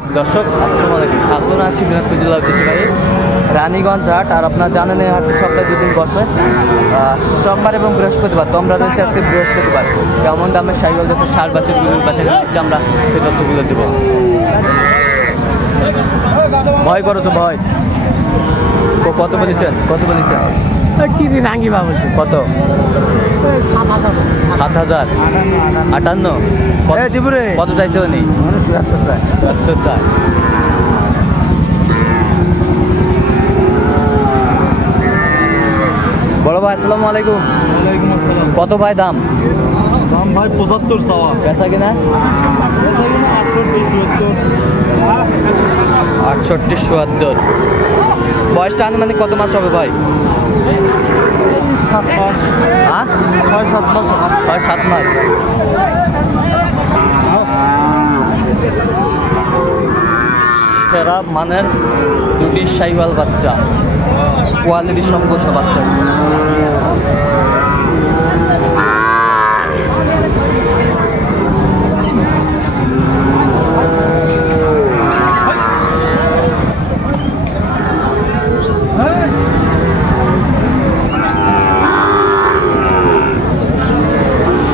দর্শক আসসালামু আলাইকুম, স্বাগত আছি দিনাজপুর জেলার ঐতিহ্যবাহী রানীগঞ্জ হাট। আর আপনারা জানেন এই হাটটি সপ্তাহে 2 দিন বসে, সোমবার এবং বৃহস্পতিবার। তো আমরা রয়েছি আজকে বৃহস্পতিবার। কেমন দামের সাইকেল যত সার বাছুরগুলো বাচ্চাকে দিচ্ছে আমরা সেই তথ্যগুলো দেবো। ভয় করো তো ভয়। কত বলেছেন? টিভি ভাঙি বাবু কত? 7,000। 7,000 58 কত চাইছে উনি? 74 চাই। বড় ভাই আসসালামু আলাইকুম। ওয়ালাইকুম আসসালাম। কত ভাই দাম? দাম ভাই 75 চাওয়া। বেচা কিনা? 68 74। বয়সটা আনুমানিক কত মাস হবে ভাই? 7 মাস। হ্যাঁ 6-7 মাস। 6-7 মাস। সেরা মানের দুটি শাইওয়াল বাচ্চা, কোয়ালিটি সম্পন্ন বাচ্চা।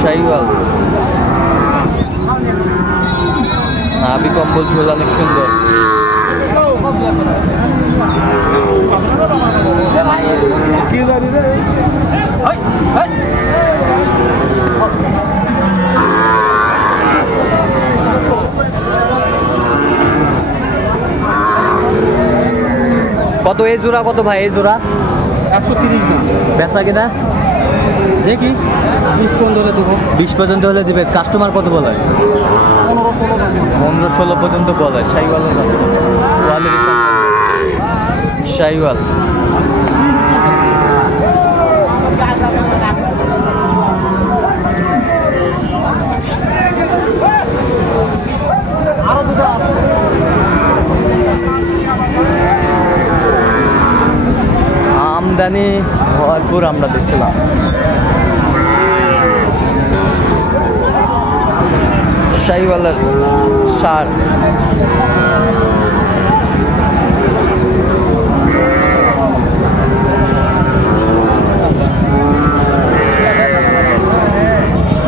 শাইওয়াল নাভি কম্বল ঝোল অনেক সুন্দর। কত এই জোড়া? কত ভাই এই জোড়া? 130 দাম। বেচা কিনা দেখি 20 পর্যন্ত হলে দেবো। 20 পর্যন্ত হলে দিবে। কাস্টমার কত বলে? 15-16 পর্যন্ত বলে। শাইওয়ালের কোয়ালিটি শাইওয়াল। আমদানি ভরপুর আমরা দেখছিলাম। শাইওয়ালের সার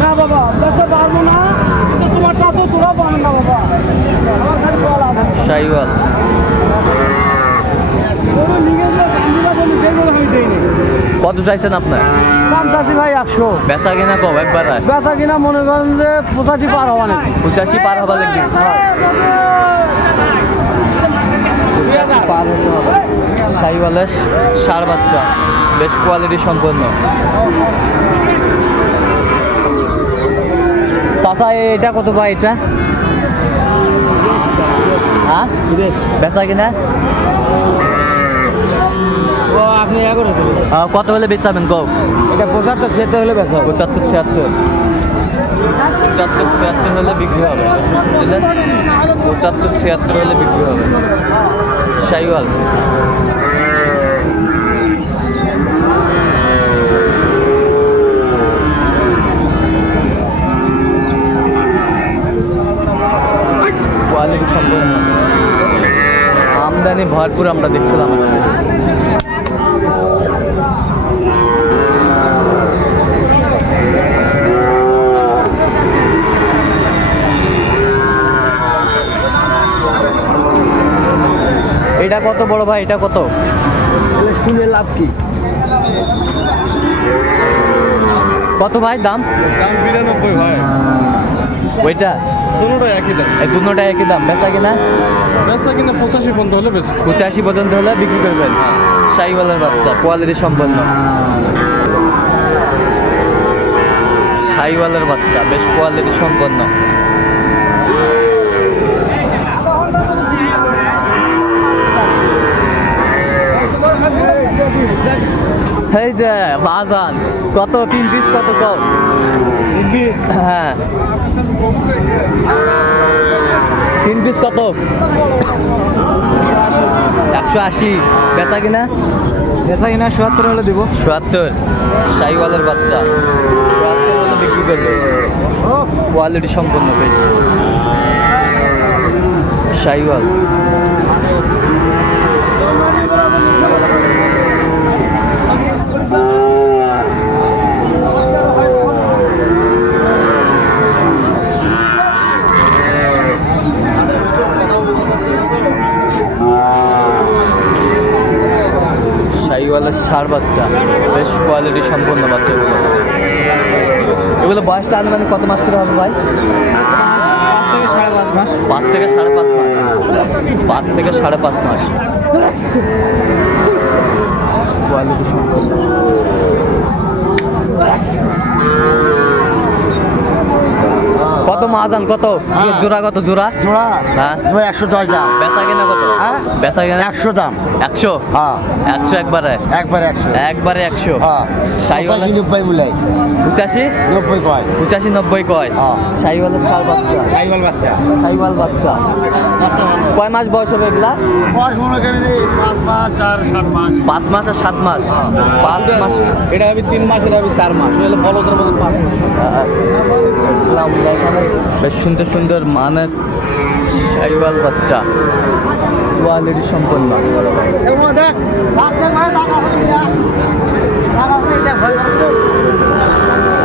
না বাবা, বেশি পারবো না। তোমারটা তো তোরা পাবেন না বাবা। শাইওয়াল কত চাইছেন আপনার? দাম চাচ্ছি ভাই 100। বেচা কিনা কম একবার? বেচা কিনা মনে করেন যে 85 পার হওয়া নেই। 85 পার হবা লাগবে। 85 পার হতে হবে। শাইওয়ালের সার বাচ্চা বেশ কোয়ালিটি সম্পন্ন। চাচা এটা কত ভাই? এটা হ্যাঁ বেচা কিনা আপনি করে দেবেন। কত হলে বেচাবেন গো? এটা 75-76 হলে বেচা হবে। 75-76 হলে বিক্রি হবে, বুঝলেন? 75-76 হলে বিক্রি হবে। শাইওয়াল কোয়ালিটি সম্পন্ন, আমদানি ভরপুর আমরা দেখছিলাম আজকে। এটা কত বড় ভাই? এটা কত? শুনে লাভ কি? কত ভাই দাম? দাম 92 ভাই। ওইটা দুটোটাই একই দাম। এই দুটোটা একই দাম। বেচা কিনা? বেচা কিনা 85 পর্যন্ত হলে বেশ। 85 পর্যন্ত হলে বিক্রি করবেন। শাইওয়ালের বাচ্চা কোয়ালিটি সম্পন্ন। শাইওয়ালের বাচ্চা বেশ কোয়ালিটি সম্পন্ন। এই যে বাজান কত? 3 পিস কত? কম 3 পিস। হ্যাঁ 3 পিস কত? 180। বেচা কিনা? বেচা কিনা ৭৭ হলে দিব। ৭৭। শাইওয়ালের বাচ্চা ৭৭ হলে বিক্রি করবে। কোয়ালিটি সম্পন্ন বেশ। শাহিওয়াল। শাহিওয়ালের ষাঁড় বাচ্চা, বেশ কোয়ালিটি সম্পন্ন বাচ্চা এগুলো। এগুলো বয়সটা আনুমানিক কত মাস করে হবে ভাই? 5 থেকে 5.5 মাস। 5 থেকে 5.5 মাস। 5 থেকে 5.5 মাস। কোয়ালিটি সম্পন্ন। কত মাহাজান, কত জোড়া, কত জোড়া? জোড়া হ্যাঁ, 110 দাম। বেচা কিনা কত? হ্যাঁ? বেচা কিনা 100 দাম। 100। হ্যাঁ 100 একবারে? একবার 100। একবারে 100। হ্যাঁ শাহিওয়াল 90 মূলাই 85 90 কয়। 85 90 কয়। হ্যাঁ শাহিওয়ালের ষাঁড় বাচ্চা, সাইওয়াল বাচ্চা শাহিওয়াল বাচ্চা। বাচ্চা ভালো। কয় মাস বয়স হবে এগুলা? বয়স মনে করেন এই 5 মাস আর 7 মাস। 5 মাস আর 7 মাস। 5 মাস। এটা হবে 3 মাস, এটা হবে 4 মাস। এটা বলদের মতন পাবে। বেশ সুন্দর সুন্দর মানের শাহিওয়াল বাচ্চা, কোয়ালিটি সম্পন্ন। এগুলো দেখ ভাগ দেখ ভাই, টাকা আছে না? টাকা আছে দেখ ভাই।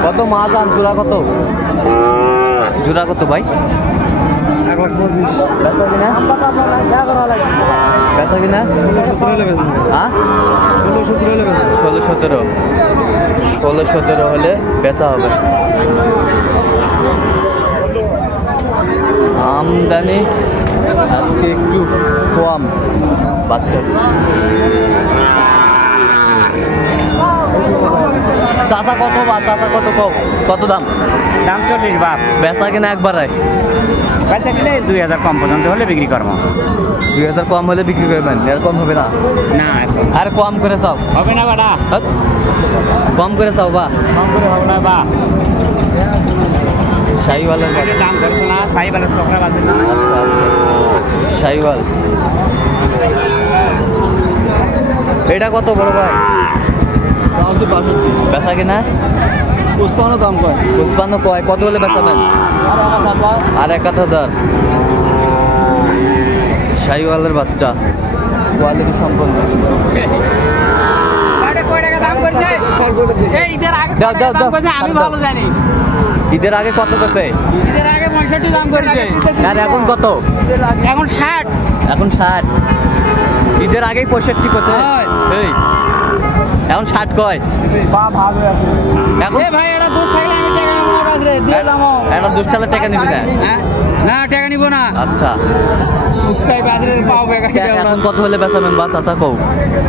কত মাহাজান, জোড়া কত? জোড়া কত ভাই? 1.25 বেচা কিনা? নাম্বারটা আপনার যা করা লাগবে। বেচা কিনা? 16 লেবে। হ্যাঁ 16 17 লেবে। 16-17 হলে বেচা হবে। আমদানি আজকে একটু কম বাচ্চা। চাচা কত বা চাচা কত কত দাম? দাম 40 বাপ। বেচা কিনা একবারে? বেচা কিনে 2000 কম পর্যন্ত হলে বিক্রি করব। 2000 কম হলে বিক্রি করবেন, এর কম হবে না? না আর কম করে চাও? হবে না বাড়া। হ্যাঁ? কম করে চাও বা? কম করে হবে না বা। শাহিওয়ালের বাচ্চা। দাম করছে না, সাইবালের চক্রা বাজে না। আচ্ছা আচ্ছা, শাহিওয়াল। এটা কত বড় ভাই? বেচা কিনা? 55 দাম কয়। 55 কয়, কত হলে বেচাবেন? আর 1000। শাহিওয়ালের বাচ্চা, কোয়ালিটি সম্পন্ন। দাও দাও দাও। আমি ভালো জানি। ঈদের আগে কত করছে? ঈদের আগে 65 দাম করেছে। আর এখন কত? এখন 60। এখন 60। ঈদের আগেই 65 করছে। হয়। এই এখন 60 কয়। বা ভালো আছে। এখন এ ভাই এটা দোষ থাকলে আমি টাকা নেব না বাজরে দিয়ে দাও। এটা 2 টাকা টাকা নিবি না? হ্যাঁ? না টাকা নিব না। আচ্ছা, তাই বাজরে পাও বেকা দিও না। এখন কত হলে বেচাবেন বা চাচা কও?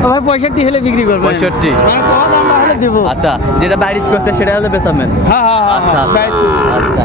ও ভাই 65 হলে বিক্রি করব। 65। না কত দামটা হলে দেব। আচ্ছা, যেটা বাইরিত করছে সেটা হলে বেচাবেন? হ্যাঁ হ্যাঁ আচ্ছা হ্যাঁ। আচ্ছা।